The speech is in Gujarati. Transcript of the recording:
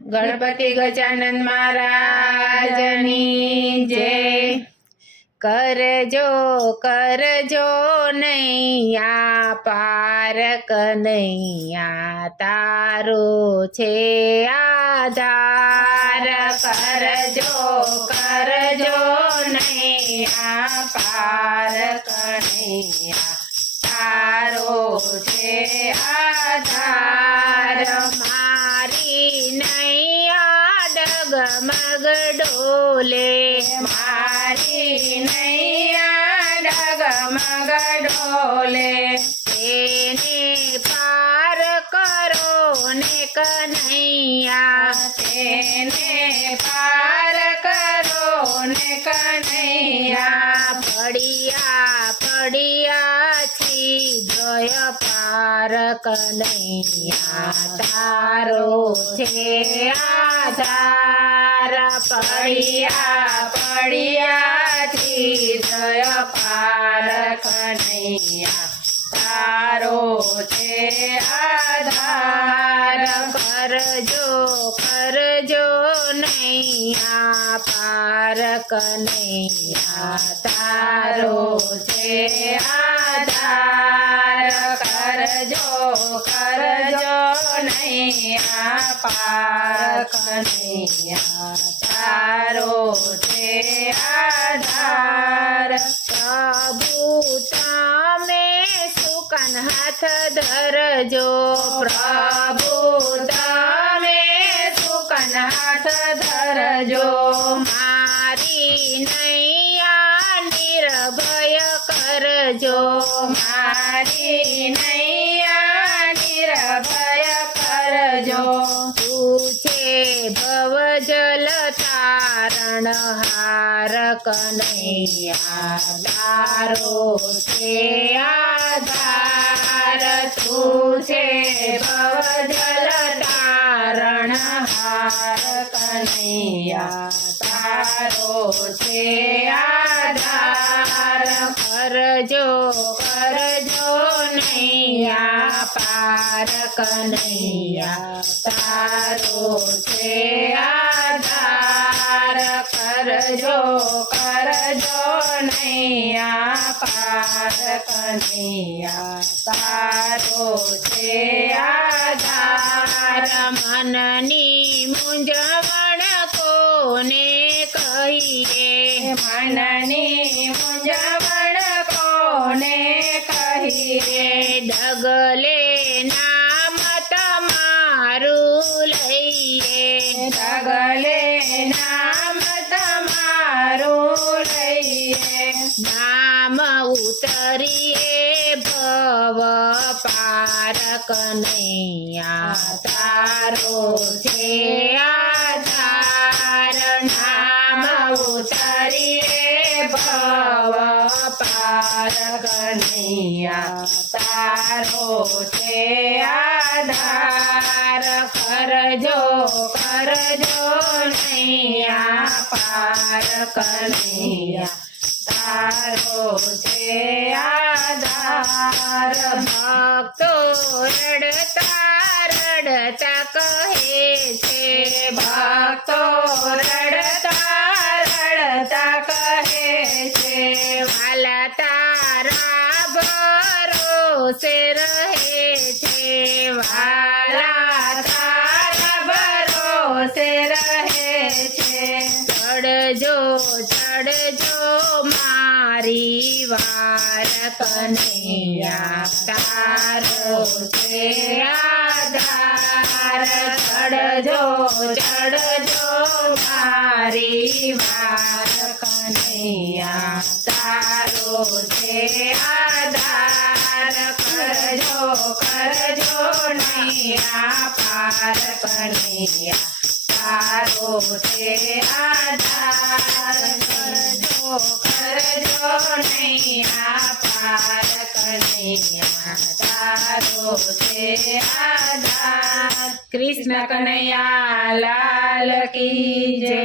ગણપતિ ગજાનન મહારાજની જય। કરજો કરજો નૈયા પાર કનૈયા તારો છે આધાર। કરજો કરજો નૈયા પાર કનૈયા તારો છે આધાર। મારી નૈયા ડગમગ ડોલે, મારી નૈયા ડગમગ ડોલે, તેને પાર કરો ને કનૈયા, તેને પાર કરો ને કનૈયા। પડ્યા પડ્યા છીદ્રય પાર કનૈયા તારો છે આધાર। પડ્યા પડ્યા છીદ્રય પાર કનૈયા તારો છે આધાર। કરજો કરજો નૈયા પાર કનૈયા તારો છે આધાર। કરજો કરજો નૈયા પાર કનૈયા તારો છે આધાર। પ્રભુ તમે સુકન હાથ ધરજો, પ્રભુ તમે સુકન હાથ ધરજો। મારી નૈયા નિર્ભય કરજો, મારી નૈયા નિર્ભય કરજો। તું છે ભવજલ તારણહાર કનૈયા તારો છે આધાર। તું છે ભવજલ તારણહાર કનૈયા તારો છે આધાર। કરજો કરજો નૈયા પાર કનૈયા તારો છે આધાર। કરજો કરજો નૈયા પાર કનૈયા તારો છે આધાર। મનની મૂંઝવણ કોને કહીએ, મનની મૂંઝવણ કોને કહીએ। ડગલે નામ તમારું લઈએ, ડગલે નામ તમારું લઈએ। નામ ઉતરીએ ભવ પાર કનૈયા તારો છે આધાર। નામ ઉતરીએ ભવ પાર કનૈયા તારો છે આધાર। કરજો કરજો નૈયા પાર કનૈયા તારો છે આધાર। ભક્તો રડતા રડતા કહે છે, ભક્તો રડતા રડતા કહે છે। વાલા તારા ભરોસે રહે છે, વાલા તારા ભરોસે રહે છે। ચડજો ચડજો મારી વાર કનૈયા તારો છે આધાર। ચડજો ચડજો મારી વાર કનૈયા તારો છે આધાર। કરજો કરજો નૈયા પાર કનૈયા તારો છે આધાર। કરજો કરજો નૈયા પાર કનૈયા તારો છે આધાર। કૃષ્ણ કનૈયા લાલ કી જય।